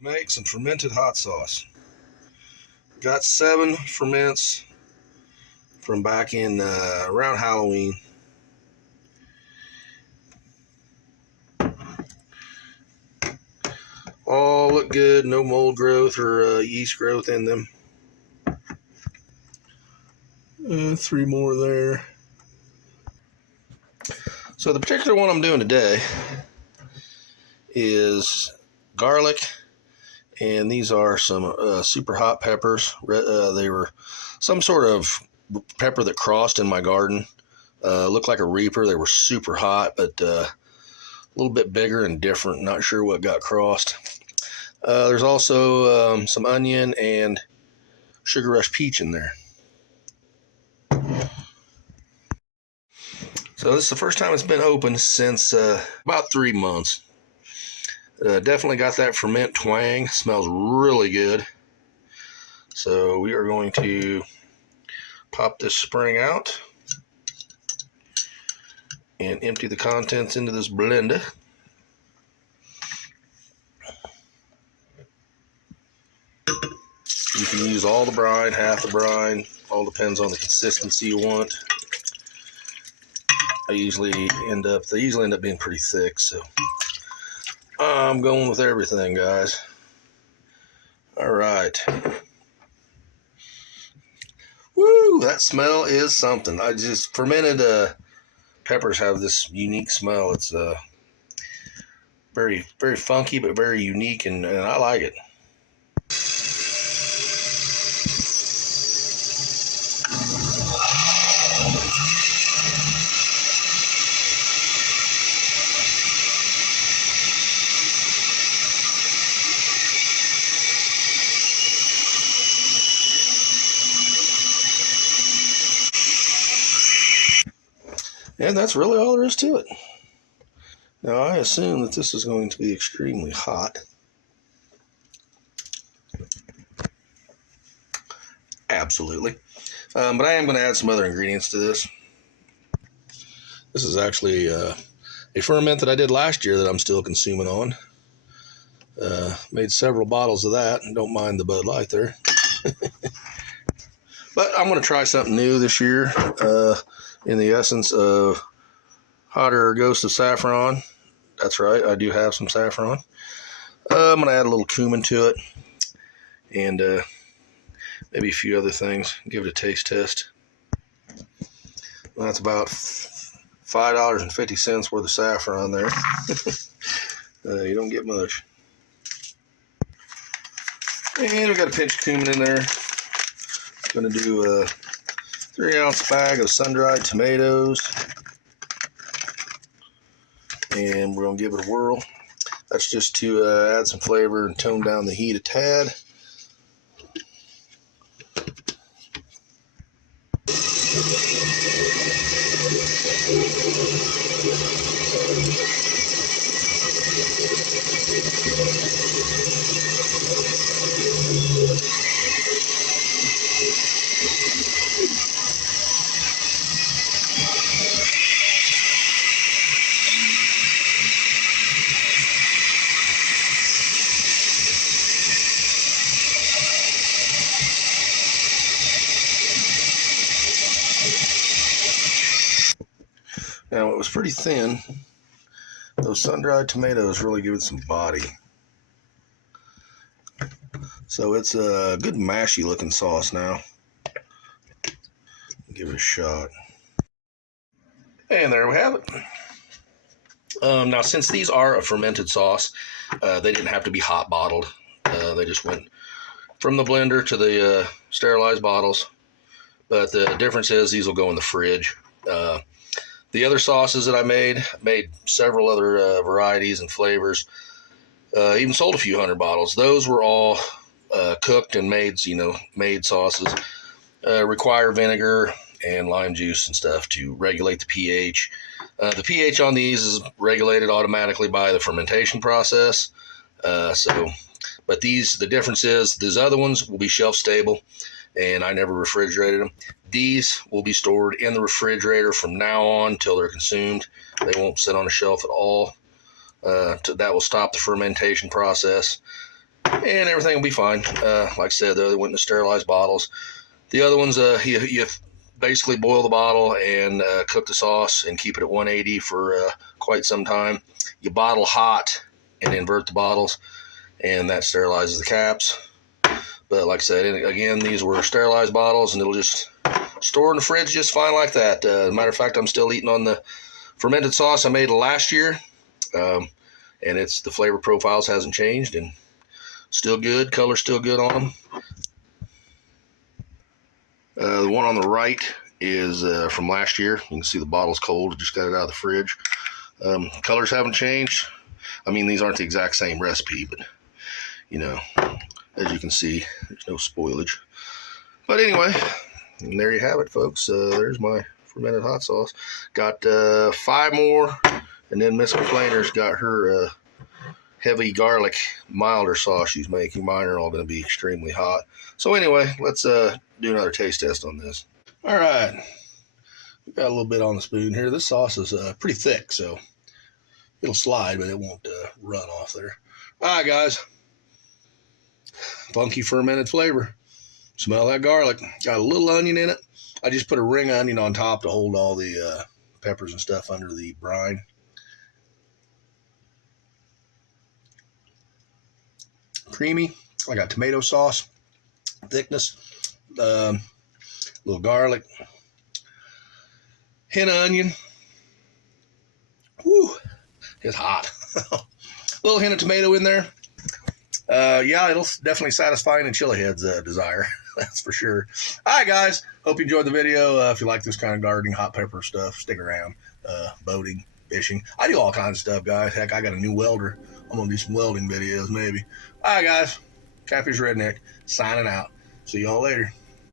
Make some fermented hot sauce. Got 7 ferments from back in around Halloween. All look good, no mold growth or yeast growth in them. 3 more there. So the particular one I'm doing today is garlic, and these are some super hot peppers. They were some sort of pepper that crossed in my garden. Looked like a Reaper. They were super hot, but a little bit bigger and different. Not sure what got crossed. There's also some onion and sugar rush peach in there. So this is the first time it's been opened since about 3 months. Definitely got that ferment twang. Smells really good. So we are going to pop this spring out and empty the contents into this blender. You can use all the brine, half the brine, all depends on the consistency you want. They usually end up being pretty thick, so I'm going with everything, guys. All right. Woo, that smell is something. Fermented peppers have this unique smell. It's very, very funky, but very unique, and I like it. And that's really all there is to it. Now, I assume that this is going to be extremely hot. Absolutely. But I am going to add some other ingredients to this. This is actually a ferment that I did last year that I'm still consuming on. Made several bottles of that, and don't mind the Bud Light there. But I'm going to try something new this year. In the essence of hotter ghost of saffron. That's right, I do have some saffron. I'm going to add a little cumin to it, and maybe a few other things. Give it a taste test. Well, that's about $5.50 worth of saffron there. You don't get much. And we got a pinch of cumin in there. I'm going to do a 3-ounce bag of sun-dried tomatoes, and we're going to give it a whirl. That's just to add some flavor and tone down the heat a tad. Now, it was pretty thin. Those sun-dried tomatoes really give it some body. So it's a good mashy looking sauce now. Give it a shot. And there we have it. Now, since these are a fermented sauce, they didn't have to be hot bottled. They just went from the blender to the sterilized bottles. But the difference is these will go in the fridge. The other sauces that I made several other varieties and flavors. Even sold a few hundred bottles. Those were all cooked and made sauces. Require vinegar and lime juice and stuff to regulate the pH. The pH on these is regulated automatically by the fermentation process. But the difference is these other ones will be shelf stable, and I never refrigerated them. These will be stored in the refrigerator from now on until they're consumed. They won't sit on a shelf at all. That will stop the fermentation process. and everything will be fine. Like I said, they went in the sterilized bottles. The other ones, you basically boil the bottle and cook the sauce and keep it at 180 for quite some time. You bottle hot and invert the bottles, and that sterilizes the caps. But like I said, again, these were sterilized bottles, and it'll just store in the fridge just fine like that. Matter of fact, I'm still eating on the fermented sauce I made last year, and the flavor profiles hasn't changed, and still good. Color's still good on them. The one on the right is from last year. You can see the bottle's cold. I just got it out of the fridge. Colors haven't changed. I mean, these aren't the exact same recipe, but, you know, as you can see, there's no spoilage. But anyway, and there you have it, folks. There's my fermented hot sauce. Got 5 more, and then Miss McClainer's got her heavy garlic, milder sauce she's making. Mine are all going to be extremely hot. So anyway, let's do another taste test on this. All right, we got a little bit on the spoon here. This sauce is pretty thick, so it'll slide, but it won't run off there. All right, guys. Funky fermented flavor. Smell that garlic. Got a little onion in it. I just put a ring onion on top to hold all the peppers and stuff under the brine. Creamy. I got tomato sauce, thickness, little garlic, hint of onion. Woo, it's hot. A little hint of tomato in there. Yeah, it'll definitely satisfy any chili head's desire. That's for sure. All right, guys. Hope you enjoyed the video. If you like this kind of gardening, hot pepper stuff, stick around. Boating, fishing. I do all kinds of stuff, guys. Heck, I got a new welder. I'm going to do some welding videos, maybe. All right, guys. Catfish Redneck signing out. See y'all later.